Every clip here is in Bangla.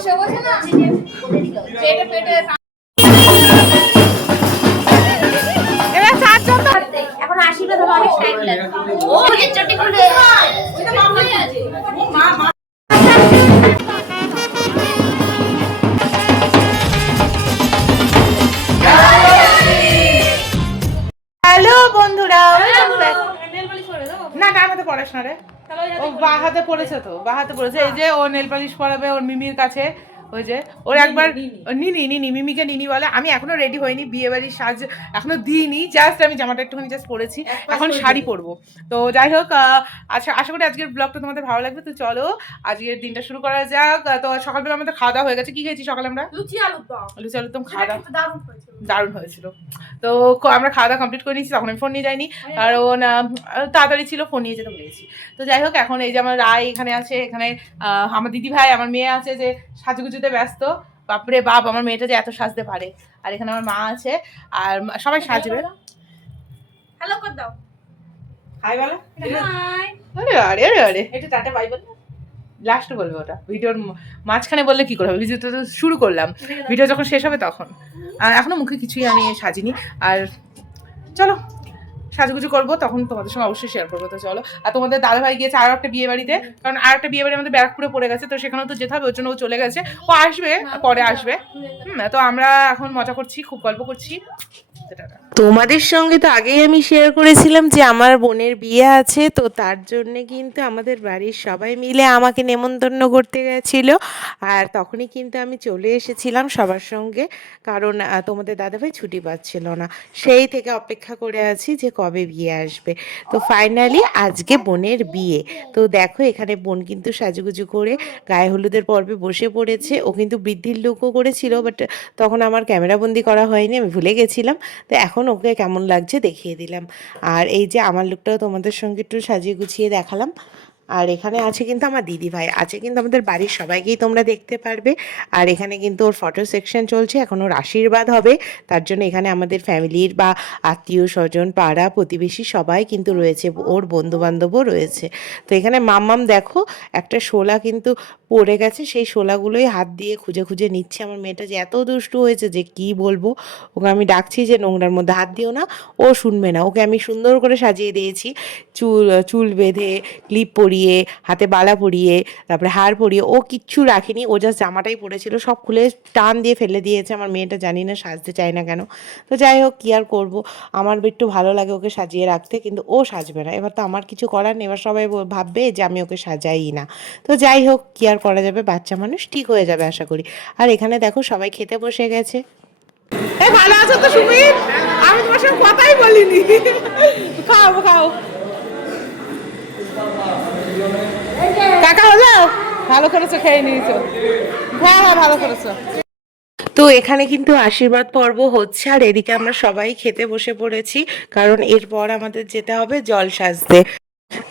বসে বসে না পেটে পেটে এবার চারজন তো এখন আশীর্বাদ হবে অনেক টাইম লাগবে ও নিজের চটি খুলে ওটা মামাই আছে ও মা মা হ্যালো বন্ধুরা, না না আমাদের পড়াশোনা রে ও বা হাতে পড়েছে তো বা হাতে পড়েছে এই যে ও নেল পালিশ পরাবে ওর মিমির কাছে ওই যে ওর একবার নিনি মিমিকে নিনি বলে আমি এখনো রেডি হইনি বিয়ে বাড়ির সাজ এখনো দিইনি জাস্ট আমি জামাটা একটুখানি জাস্ট পরেছি এখন শাড়ি পরবো তো যাই হোক আচ্ছা আশা করি আজকের ব্লগটা তোমাদের ভালো লাগবে তো চলো আজকের দিনটা শুরু করা যাক তো সকালবেলা আমাদের খাওয়া দাওয়া হয়ে গেছে কি খেয়েছি সকালে আমরা লুচি আলুর দম খাওয়া দাওয়া দারুণ হয়েছিল তো আমরা খাওয়া দাওয়া কমপ্লিট করে নিয়েছি তখন আমি ফোন নিয়ে যাইনি কারণ তাড়াতাড়ি ছিল ফোন নিয়ে যেতে ভুলেছি তো যাই হোক এখন এই যে আমার রায় এখানে আছে এখানে আমার দিদি ভাই আমার মেয়ে আছে যে সাজুগুজুতে ব্যস্ত বাপরে বাপ আমার মেয়েটা যে এত সাজতে পারে আর এখানে আমার মা আছে আর সবাই সাজবে হ্যালো কর দাও হাই বলো হাই আরে আরে আরে আরে এটা টাটা বাই বল লাস্টে বলবো ওটা ভিডিওর মাঝখানে বললে কি করে হবে ভিডিওটা তো শুরু করলাম ভিডিও যখন শেষ হবে তখন আর এখনো মুখে কিছুই আমি সাজিনি আর চলো সাজুগুজু করবো তখন তোমাদের সঙ্গে অবশ্যই শেয়ার করবো তো চলো আর তোমাদের দাদাভাই গিয়েছে আরও একটা বিয়ে বাড়িতে কারণ আর একটা বিয়ে বাড়ি আমাদের ব্যারাকপুরে পড়ে গেছে তো সেখানেও তো যেতে হবে ওর জন্য ও চলে গেছে ও আসবে পরে আসবে তো আমরা এখন মজা করছি খুব গল্প করছি তোমাদের সঙ্গে তো আগেই আমি শেয়ার করেছিলাম যে আমার বোনের বিয়ে আছে তো তার জন্য কিন্তু আমাদের বাড়ির সবাই মিলে আমাকে নেমন্তন্ন করতে গেছিল আর তখনই কিন্তু আমি চলে এসেছিলাম সবার সঙ্গে কারণ তোমাদের দাদাভাই ছুটি পাচ্ছিল না সেই থেকে অপেক্ষা করে আছি যে কবে বিয়ে আসবে তো ফাইনালি আজকে বোনের বিয়ে তো দেখো এখানে বোন কিন্তু সাজুগুজু করে গায়ে হলুদের পর্বে বসে পড়েছে ও কিন্তু বৃদ্ধির লুকও করেছিল বাট তখন আমার ক্যামেরাবন্দি করা হয়নি আমি ভুলে গেছিলাম তো এখন ওকে কেমন লাগছে দেখিয়ে দিলাম আর এই যে আমার লুকটাও তোমাদের সঙ্গে একটু সাজিয়ে গুছিয়ে দেখালাম আর এখানে আছে কিন্তু আমার দিদি ভাই আছে কিন্তু আমাদের বাড়ির সবাইকেই তোমরা দেখতে পারবে আর এখানে কিন্তু ওর ফটো সেকশন চলছে এখন ওর আশীর্বাদ হবে তার জন্য এখানে আমাদের ফ্যামিলির বা আত্মীয় স্বজন পাড়া প্রতিবেশী সবাই কিন্তু রয়েছে ওর বন্ধুবান্ধবও রয়েছে তো এখানে মাম্মাম দেখো একটা শোলা কিন্তু পড়ে গেছে সেই শোলাগুলোই হাত দিয়ে খুঁজে খুঁজে নিচ্ছে আমার মেয়েটা যে এত দুষ্টু হয়েছে যে কি বলবো ওকে আমি ডাকছি যে নোংরার মধ্যে হাত দিও না ও শুনবে না ওকে আমি সুন্দর করে সাজিয়ে দিয়েছি চুল বেঁধে ক্লিপ পরিয়ে হাতে বালা পরিয়ে তারপরে হার পরিয়ে ও কিচ্ছু রাখেনি ও জাস্ট জামাটাই পরেছিল সব খুলে টান দিয়ে ফেলে দিয়েছে আমার মেয়েটা জানি না সাজতে চায় না কেন তো যাই হোক কী আর করবো আমার একটু ভালো লাগে ওকে সাজিয়ে রাখতে কিন্তু ও সাজবে না এবার তো আমার কিছু করার নেই এবার সবাই ভাববে যে আমি ওকে সাজাই না তো যাই হোক কী আর করা যাবে বাচ্চা মানুষ ঠিক হয়ে যাবে আশা করি আর এখানে দেখো সবাই খেতে বসে গেছে এই ভালো আছো তো সুমিত আমি তোমার সঙ্গে কথাই বলিনি খাও কাকা হলো ভালো করেছো খেয়ে নিয়েছো হ্যাঁ ভালো করেছো তো এখানে কিন্তু আশীর্বাদ পর্ব হচ্ছে আর এদিকে আমরা সবাই খেতে বসে পড়েছি কারণ এরপর আমাদের যেতে হবে জল সাজতে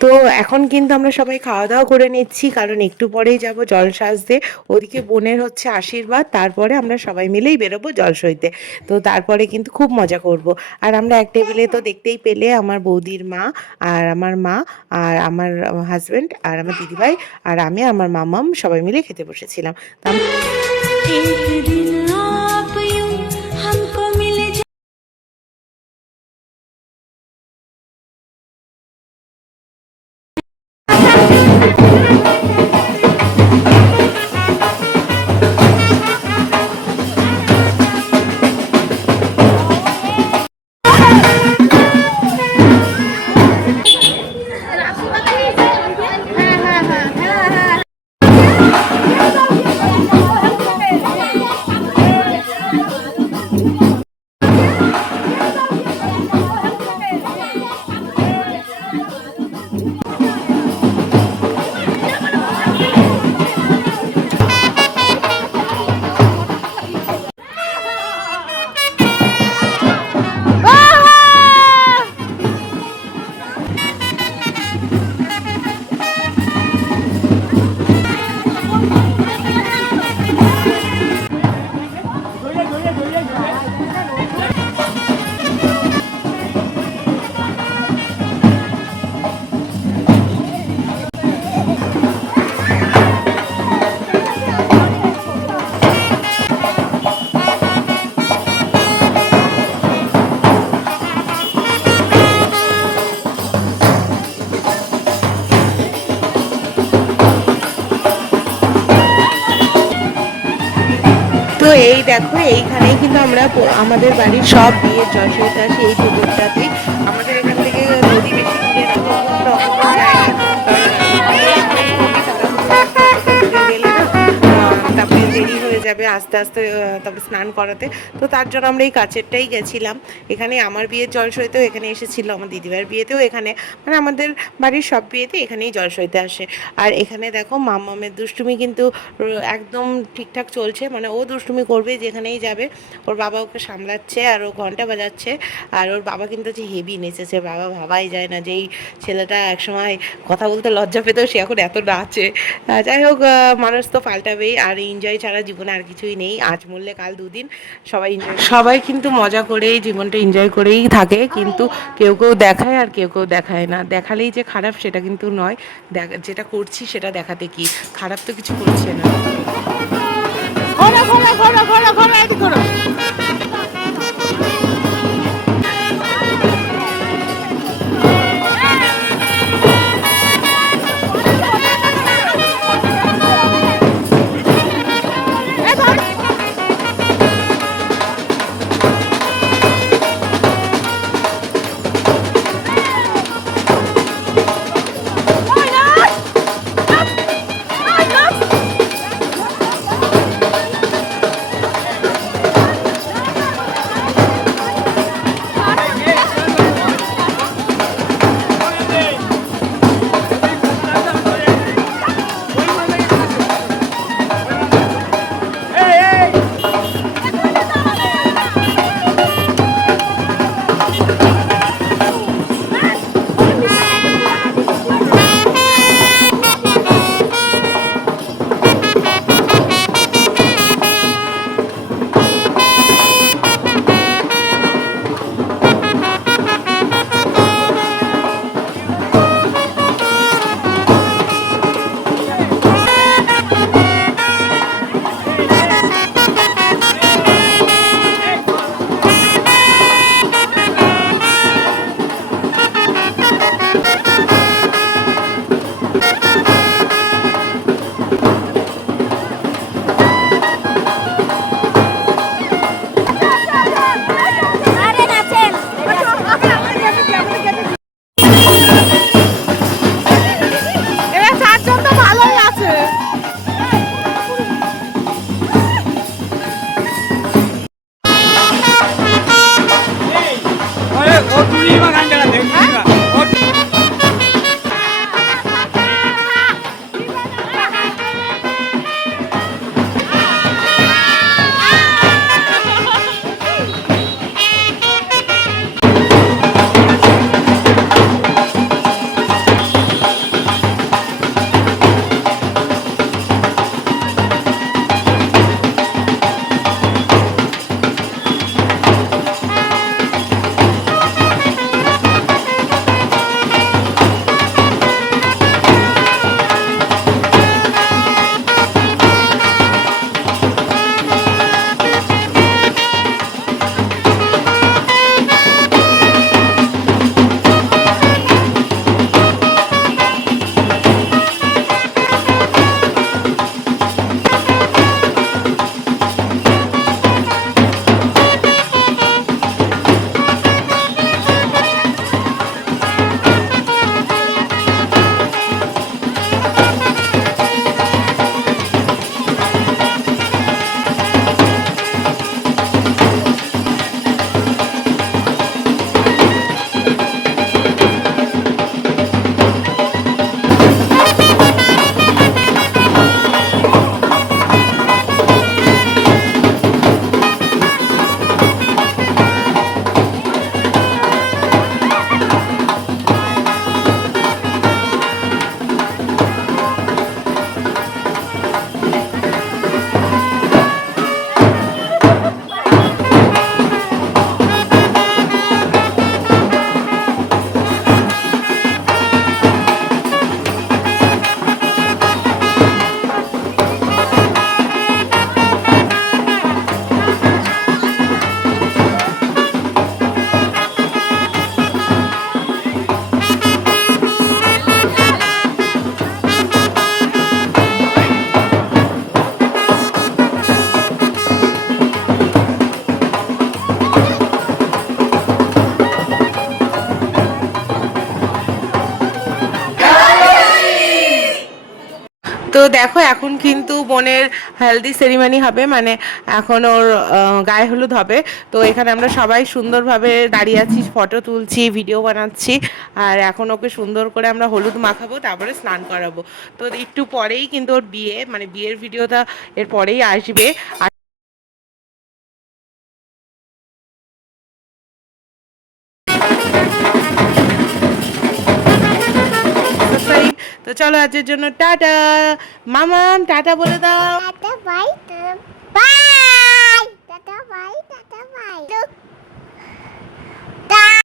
তো এখন কিন্তু আমরা সবাই খাওয়া দাওয়া করে নিচ্ছি কারণ একটু পরেই যাব জল সাজতে ওদিকে বোনের হচ্ছে আশীর্বাদ তারপরে আমরা সবাই মিলেই বেরোবো জল সইতে তো তারপরে কিন্তু খুব মজা করব আর আমরা এক টেবিলে তো দেখতেই পেলে আমার বৌদির মা আর আমার মা আর আমার হাজব্যান্ড আর আমার দিদিভাই আর আমি আমার মামাম সবাই মিলে খেতে বসেছিলাম এই দেখো এইখানেই কিন্তু আমরা আমাদের বাড়ির সব বিয়ের জলসইতে আসি এই পুকুরটাতেই। আমাদের এখান থেকে নদী বেশি দূরে না, পুকুরটা অতটা যায় না। তারপরে দেরি হয়ে যাবে আস্তে আস্তে তারপরে স্নান করাতে, তো তার জন্য আমরা এই কাছেরটাই গেছিলাম। এখানে আমার বিয়ের জলসইতেও এখানে এসেছিল, আমার দিদিভাইয়ের বিয়েতেও এখানে, মানে আমাদের বাড়ির সব বিয়েতে এখানেই জলসইতে আসে। আর এখানে দেখো মাম্মামের দুষ্টুমি কিন্তু একদম ঠিকঠাক চলছে, মানে ও দুষ্টুমি করবে যেখানেই যাবে, ওর বাবা ওকে সামলাচ্ছে আর ও ঘন্টা বাজাচ্ছে। আর ওর বাবা কিন্তু যে হেভি নেচেছে, বাবা ভাবাই যায় না যে এই ছেলেটা একসময় কথা বলতে লজ্জা পেত, সে এখন এত নাচে। যাই হোক, মানুষ তো পাল্টাবেই, আর এনজয় ছাড়া জীবনে আর কিছুই নেই। আজ মরলে কাল দুদিন, সবাই কিন্তু মজা করেই জীবনটা এনজয় করেই থাকে, কিন্তু কেউ কেউ দেখায় আর কেউ কেউ দেখায় না। দেখালেই যে খারাপ সেটা কিন্তু নয়, যেটা করছি সেটা দেখাতে কি খারাপ, তো কিছু করছে না। ঘোড়া ঘোড়া ঘোড়া ঘোড়া ঘোড়া এদিকে ঘোড়া। তো দেখো এখন কিন্তু বোনের হেলদি সেরিমনি হবে, মানে এখন ওর গায়ে হলুদ হবে। তো এখানে আমরা সবাই সুন্দরভাবে দাঁড়িয়ে আছি, ফটো তুলছি, ভিডিও বানাচ্ছি। আর এখন ওকে সুন্দর করে আমরা হলুদ মাখাবো, তারপরে স্নান করাবো। তো একটু পরেই কিন্তু ওর বিয়ে, মানে বিয়ের ভিডিওটা এর পরেই আসবে। আর তো চলো আজকের জন্য টাটা। মামাম টাটা বলে দাও।